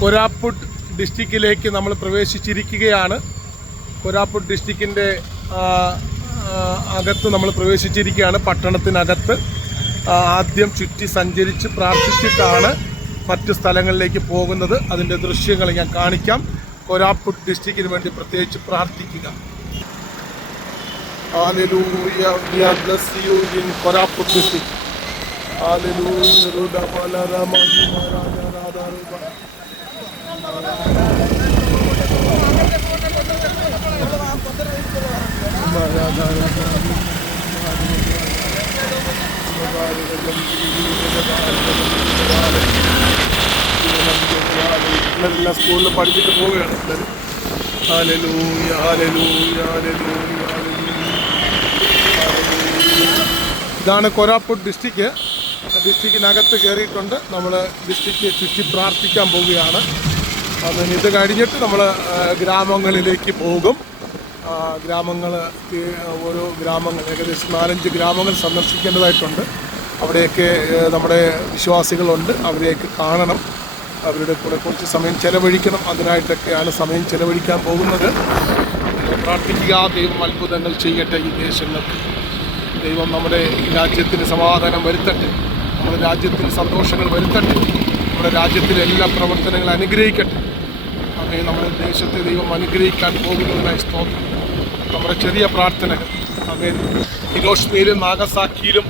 കൊരാപ്പുട്ട് ഡിസ്ട്രിക്റ്റിലേക്ക് നമ്മൾ പ്രവേശിച്ചിരിക്കുകയാണ്. കൊരാപ്പുട്ട് ഡിസ്ട്രിക്റ്റിന്റെ അകത്ത് നമ്മൾ പ്രവേശിച്ചിരിക്കുകയാണ് പട്ടണത്തിനകത്ത്. ആദ്യം ചുറ്റി സഞ്ചരിച്ച് പ്രാർത്ഥിച്ചിട്ടാണ് മറ്റ് സ്ഥലങ്ങളിലേക്ക് പോകുന്നത്. അതിന്റെ ദൃശ്യങ്ങൾ ഞാൻ കാണിക്കാം. കൊരാപ്പുട്ട് ഡിസ്ട്രിക്റ്റിന് വേണ്ടി പ്രത്യേകിച്ച് പ്രാർത്ഥിക്കുക. Hallelujah. We സ്കൂളിൽ പഠിച്ചിട്ട് പോവുകയാണ് ഇതാണ് കോരാപ്പൂട്ട് ഡിസ്ട്രിക്റ്റ് ഡിസ്ട്രിക്റ്റിനകത്ത് കയറിയിട്ടുണ്ട്. നമ്മൾ ഡിസ്ട്രിക്റ്റ് ചുറ്റി പ്രാർത്ഥിക്കാൻ പോവുകയാണ്. അപ്പം ഇത് കഴിഞ്ഞിട്ട് നമ്മൾ ഗ്രാമങ്ങളിലേക്ക് പോകും. ഗ്രാമങ്ങൾ ഓരോ ഗ്രാമങ്ങൾ ഏകദേശം നാലഞ്ച് ഗ്രാമങ്ങൾ സന്ദർശിക്കേണ്ടതായിട്ടുണ്ട്. അവിടെയൊക്കെ നമ്മുടെ വിശ്വാസികളുണ്ട്. അവരെയൊക്കെ കാണണം. അവരുടെ കൂടെ കുറച്ച് സമയം ചെലവഴിക്കണം. അതിനായിട്ടൊക്കെയാണ് സമയം ചെലവഴിക്കാൻ പോകുന്നത്. പ്രാർത്ഥിക്കുക. ദൈവം അത്ഭുതങ്ങൾ ചെയ്യട്ടെ ഈ ദേശങ്ങൾക്ക്. ദൈവം നമ്മുടെ രാജ്യത്തിന് സമാധാനം വരുത്തട്ടെ. നമ്മുടെ രാജ്യത്തിന് സന്തോഷങ്ങൾ വരുത്തട്ടെ. നമ്മുടെ രാജ്യത്തിലെ എല്ലാ പ്രവർത്തനങ്ങളും അനുഗ്രഹിക്കട്ടെ. അങ്ങനെ നമ്മുടെ ദേശത്തെ ദൈവം അനുഗ്രഹിക്കാൻ പോകുന്നതിനായി സ്തോത്രം. നമ്മുടെ ചെറിയ പ്രാർത്ഥനകൾ. അങ്ങനെ ഹിരോഷ്മയിലും നാഗസാക്കിയിലും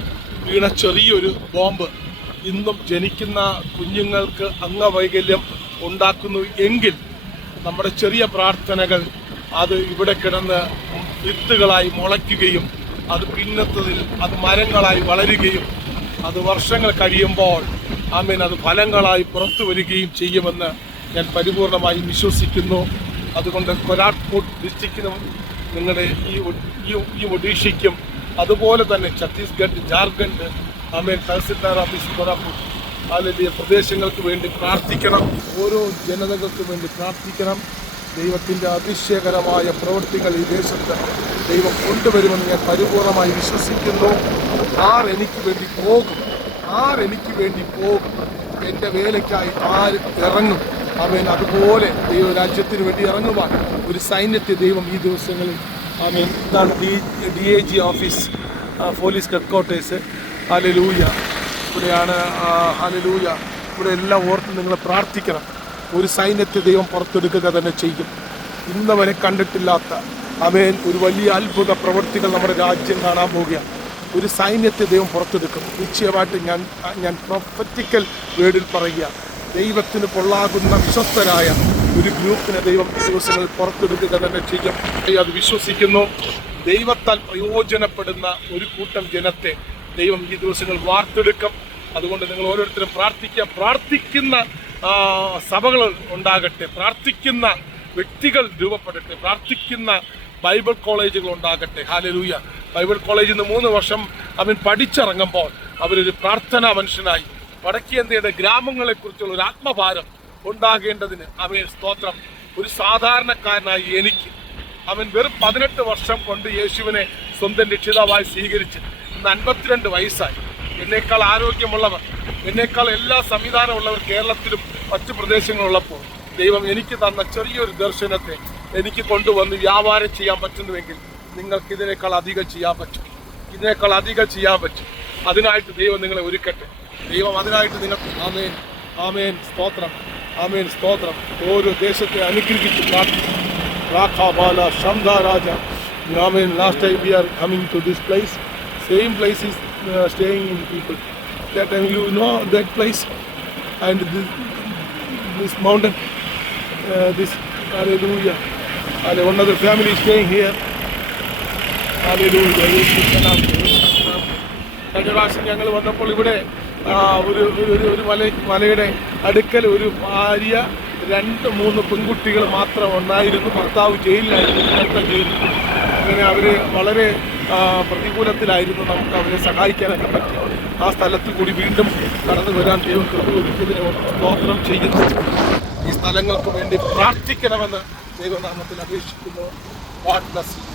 വീണ ചെറിയൊരു ബോംബ് ഇന്നും ജനിക്കുന്ന കുഞ്ഞുങ്ങൾക്ക് അംഗവൈകല്യം ഉണ്ടാക്കുന്നു എങ്കിൽ നമ്മുടെ ചെറിയ പ്രാർത്ഥനകൾ അത് ഇവിടെ കിടന്ന് വിത്തുകളായി മുളയ്ക്കുകയും അത് പിന്നത്തതിൽ അത് മരങ്ങളായി വളരുകയും അത് വർഷങ്ങൾ കഴിയുമ്പോൾ ആമീൻ. അത് ഫലങ്ങളായി പുറത്തു വരികയും ചെയ്യുമെന്ന് ഞാൻ പരിപൂർണമായും വിശ്വസിക്കുന്നു. അതുകൊണ്ട് കൊരാട്ട്പൂട്ട് ഡിസ്ട്രിക്റ്റിനും നിങ്ങളുടെ ഈ ഈ- ഒഡീഷയ്ക്കും അതുപോലെ തന്നെ ഛത്തീസ്ഗഡ് ജാർഖണ്ഡ് ആമേൻ തഹസിൽദാർ ഓഫീസ് കൊരാപ്പൂട്ട് അല്ലെങ്കിൽ പ്രദേശങ്ങൾക്ക് വേണ്ടി പ്രാർത്ഥിക്കണം. ഓരോ ജനതകൾക്കും വേണ്ടി പ്രാർത്ഥിക്കണം. ദൈവത്തിന്റെ അതിശയകരമായ പ്രവൃത്തികൾ ഈ ദേശത്ത് ദൈവം കൊണ്ടുവരുമെന്ന് ഞാൻ പരിപൂർണമായി വിശ്വസിക്കുന്നു. ആർ എനിക്ക് വേണ്ടി പോകും. ആർ എനിക്ക് വേണ്ടി പോകും? എന്റെ വേലയ്ക്കായി ആര് ഇറങ്ങും? അവൻ അതുപോലെ ദൈവരാജ്യത്തിന് വേണ്ടി ഇറങ്ങുവാൻ ഒരു സൈന്യത്തെ ദൈവം ഈ ദിവസങ്ങളിൽ അവൻ ഇതാണ് D D A G office police headquarters hallelujah ഇവിടെയാണ് അലലൂയ ഇവിടെ എല്ലാം ഓർത്ത് നിങ്ങൾ പ്രാർത്ഥിക്കണം. ഒരു സൈന്യത്തെ ദൈവം പുറത്തെടുക്കുക തന്നെ ചെയ്യും. ഇന്നവരെ കണ്ടിട്ടില്ലാത്ത അവൻ ഒരു വലിയ അത്ഭുത പ്രവൃത്തികൾ നമ്മുടെ രാജ്യം കാണാൻ പോവുകയാണ്. ഒരു സൈന്യത്തെ ദൈവം പുറത്തെടുക്കും. നിശ്ചയമായിട്ട് ഞാൻ ഞാൻ പ്രൊഫറ്റിക്കൽ വേർഡിൽ പറയുക. ദൈവത്തിന് പൊള്ളാകുന്ന വിശ്വസ്തരായ ഒരു ഗ്രൂപ്പിനെ ദൈവം ദിവസങ്ങൾ പുറത്തെടുക്കുക തന്നെ ചെയ്യും. അത് വിശ്വസിക്കുന്നു. ദൈവത്താൽ പ്രയോജനപ്പെടുന്ന ഒരു കൂട്ടം ജനത്തെ ദൈവം ഈ ദിവസങ്ങൾ വാർത്തെടുക്കും. അതുകൊണ്ട് നിങ്ങൾ ഓരോരുത്തരും പ്രാർത്ഥിക്കുക. പ്രാർത്ഥിക്കുന്ന സഭകൾ ഉണ്ടാകട്ടെ. പ്രാർത്ഥിക്കുന്ന വ്യക്തികൾ രൂപപ്പെടട്ടെ. പ്രാർത്ഥിക്കുന്ന ബൈബിൾ കോളേജുകൾ ഉണ്ടാകട്ടെ. ഹാലലൂയ ബൈബിൾ കോളേജിൽ നിന്ന് മൂന്ന് വർഷം അവൻ പഠിച്ചിറങ്ങുമ്പോൾ അവരൊരു പ്രാർത്ഥനാ മനുഷ്യനായി. വടക്കേന്ത്യയുടെ ഗ്രാമങ്ങളെക്കുറിച്ചുള്ള ഒരു ആത്മഭാരം ഉണ്ടാകേണ്ടതിന് അവൻ സ്തോത്രം. ഒരു സാധാരണക്കാരനായി എനിക്ക്. അവൻ വെറും പതിനെട്ട് വർഷം കൊണ്ട് യേശുവിനെ സ്വന്തം രക്ഷിതാവായി സ്വീകരിച്ച് ഇന്ന് അൻപത്തിരണ്ട് വയസ്സായി. എന്നേക്കാൾ ആരോഗ്യമുള്ളവർ എന്നേക്കാൾ എല്ലാ സംവിധാനമുള്ളവർ കേരളത്തിലും മറ്റു പ്രദേശങ്ങളുള്ളപ്പോൾ ദൈവം എനിക്ക് തന്ന ചെറിയൊരു ദർശനത്തെ എനിക്ക് കൊണ്ടുവന്ന് വ്യാപാരം ചെയ്യാൻ പറ്റുന്നുവെങ്കിൽ നിങ്ങൾക്ക് ഇതിനേക്കാൾ അധികം ചെയ്യാൻ പറ്റും ഇതിനേക്കാൾ അധികം ചെയ്യാൻ പറ്റും അതിനായിട്ട് ദൈവം നിങ്ങളെ ഒരുക്കട്ടെ ദൈവം അതിനായിട്ട് നിങ്ങൾക്ക് ആമേൻ ആമേൻ സ്തോത്രം ആമേൻ സ്തോത്രം ഓരോ ദേശത്തെ അനുഗ്രഹിച്ച് പ്രാർത്ഥിക്കും Rakhabala, Shamda Raja. I mean, last time we are coming to this place, same place is uh, staying in people. That time you know that place and this, this mountain, uh, this Hallelujah. And one other family staying here. കഴിഞ്ഞ പ്രാവശ്യം ഞങ്ങൾ വന്നപ്പോൾ ഇവിടെ ഒരു ഒരു- ഒരു മല മലയുടെ അടുക്കൽ ഒരു ഭാര്യ രണ്ട് മൂന്ന് പെൺകുട്ടികൾ മാത്രം ഉണ്ടായിരുന്നു. ഭർത്താവ് ജയിലിലായിരുന്നു. ഇന്നത്തെ ജയിലിൽ. അങ്ങനെ അവർ വളരെ പ്രതികൂലത്തിലായിരുന്നു. നമുക്ക് അവരെ സഹായിക്കാനൊക്കെ പറ്റി. ആ സ്ഥലത്ത് കൂടി വീണ്ടും കടന്നു വരാൻ ദൈവം കൃപ ഒരുക്കിയതിനെ സ്തോത്രം ചെയ്യുന്നു. ഈ സ്ഥലങ്ങൾക്ക് വേണ്ടി പ്രാർത്ഥിക്കണമെന്ന് ദൈവനാമത്തിൽ അപേക്ഷിക്കുന്നു. God bless.